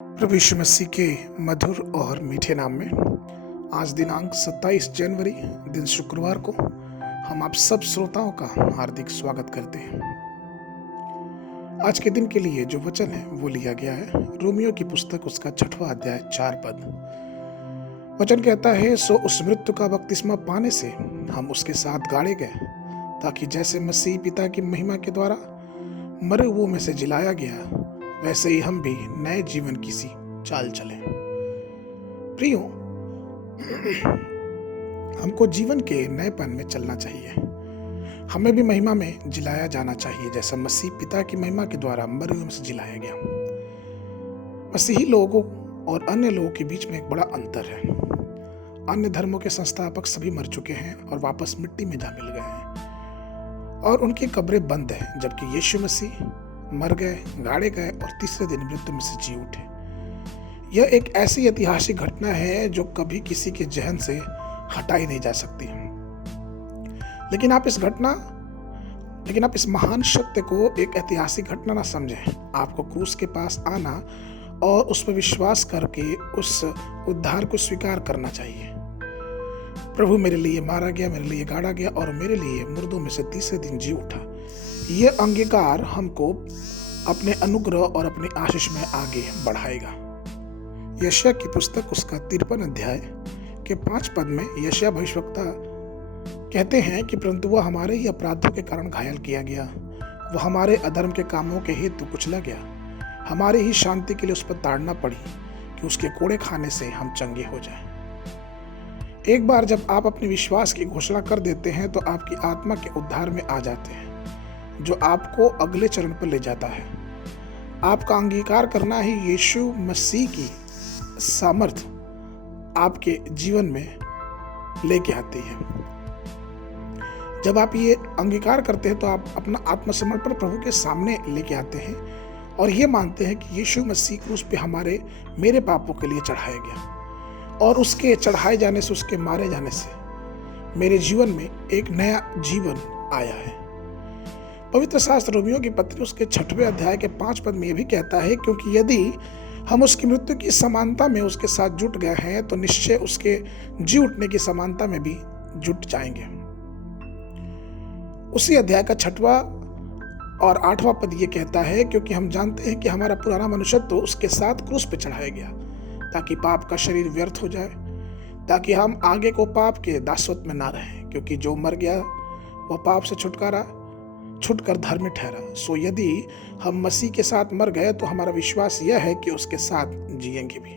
प्रभु यीशु मसीह के मधुर और मीठे नाम में आज दिनांक 27 जनवरी दिन शुक्रवार को हम आप सब श्रोताओं का हार्दिक स्वागत करते हैं। आज के दिन के लिए जो वचन है वो लिया गया है रोमियो की पुस्तक उसका 6वां अध्याय 4 पद। वचन कहता है, सो उस मृत्यु का बपतिस्मा पाने से हम उसके साथ गाड़े गए, ताकि जैसे मसीह पिता की महिमा के द्वारा मरे हुओं में से जिलाया गया, वैसे ही हम भी नए जीवन की सी चाल चलें। प्रियो, हमको जीवन के नएपन में चलना चाहिए। हमें भी महिमा में जिलाया जाना चाहिए, जैसा मसीह पिता की महिमा के द्वारा मरे हुओं में से जिलाया गया। मसीही लोगों और अन्य लोगों के बीच में एक बड़ा अंतर है। अन्य धर्मों के संस्थापक सभी मर चुके हैं और वापस मिट्टी में जा मिल गए हैं और उनकी कब्रें बंद हैं, जबकि यीशु मसीह मर गए, गाड़े गए और तीसरे दिन मृत्यु में से जी उठे। यह एक ऐसी ऐतिहासिक घटना है जो कभी किसी के जहन से हटाई नहीं जा सकती। लेकिन आप इस महान सत्य को एक ऐतिहासिक घटना ना समझें। आपको क्रूस के पास आना और उस पर विश्वास करके उस उद्धार को स्वीकार करना चाहिए। प्रभु मेरे लिए मारा गया, मेरे लिए गाड़ा गया और मेरे लिए मुर्दों में से तीसरे दिन जी उठा। यह अंगीकार हमको अपने अनुग्रह और अपनी आशीष में आगे बढ़ाएगा। यशायाह की पुस्तक उसका 53 अध्याय के 5 पद में यशायाह भविष्यवक्ता कहते हैं कि परंतु वह हमारे ही अपराधों के कारण घायल किया गया, वह हमारे अधर्म के कामों के हेतु कुचला गया, हमारी ही शांति के लिए उस पर ताड़ना पड़ी कि उसके कोड़े खाने से हम चंगे हो जाएं। एक बार जब आप अपने विश्वास की घोषणा कर देते हैं तो आपकी आत्मा के उद्धार में आ जाते हैं, जो आपको अगले चरण पर ले जाता है। आपका अंगीकार करना ही यीशु मसीह की सामर्थ आपके जीवन में लेके आती है। जब आप ये अंगीकार करते हैं तो आप अपना आत्मसमर्पण प्रभु के सामने लेके आते हैं और ये मानते हैं कि यीशु मसीह क्रूस पे मेरे पापों के लिए चढ़ाया गया और उसके चढ़ाए जाने से, उसके मारे जाने से मेरे जीवन में एक नया जीवन आया है। पवित्र शास्त्र रोमियो की पत्री उसके 6वें अध्याय के 5 पद में यह भी कहता है, क्योंकि यदि हम उसकी मृत्यु की समानता में उसके साथ जुट गए हैं तो निश्चय उसके जी उठने की समानता में भी जुट जाएंगे। उसी अध्याय का 6वां और 8वां पद ये कहता है, क्योंकि हम जानते हैं कि हमारा पुराना मनुष्यत्व तो उसके साथ क्रूस पे चढ़ाया गया, ताकि पाप का शरीर व्यर्थ हो जाए, ताकि हम आगे को पाप के दासत्व में ना रहें। क्योंकि जो मर गया वह पाप से छुटकर धर्म में ठहरा। सो यदि हम मसीह के साथ मर गए तो हमारा विश्वास यह है कि उसके साथ जिएंगे भी।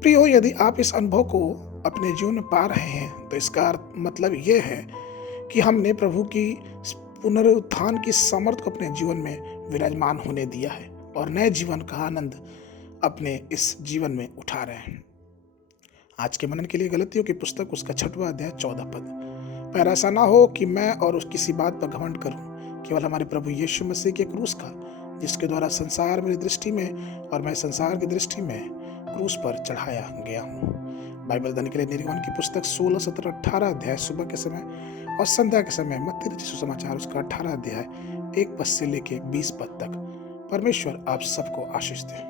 प्रियो, यदि आप इस अनुभव को अपने जीवन में पा रहे हैं तो इसका मतलब यह है कि हमने प्रभु की पुनरुत्थान की सामर्थ को अपने जीवन में विराजमान होने दिया है और नए जीवन का आनंद अपने इस जीवन में उठा रहे हैं। आज के मनन के लिए गलतियों की पुस्तक उसका 6वां अध्याय 14 पद। पर ऐसा ना हो कि मैं और उस किसी बात पर घमंड करूं, केवल हमारे प्रभु यीशु मसीह के क्रूस का, जिसके द्वारा संसार मेरी दृष्टि में और मैं संसार की दृष्टि में क्रूस पर चढ़ाया गया हूँ। बाइबल अध्ययन के लिए निर्गमन की पुस्तक 16, 17, 18 अध्याय सुबह के समय और संध्या के समय, मत्ती रचित सुसमाचार उसका 18 अध्याय 1 पद से लेके 20 पद तक। परमेश्वर आप सबको आशीष दे।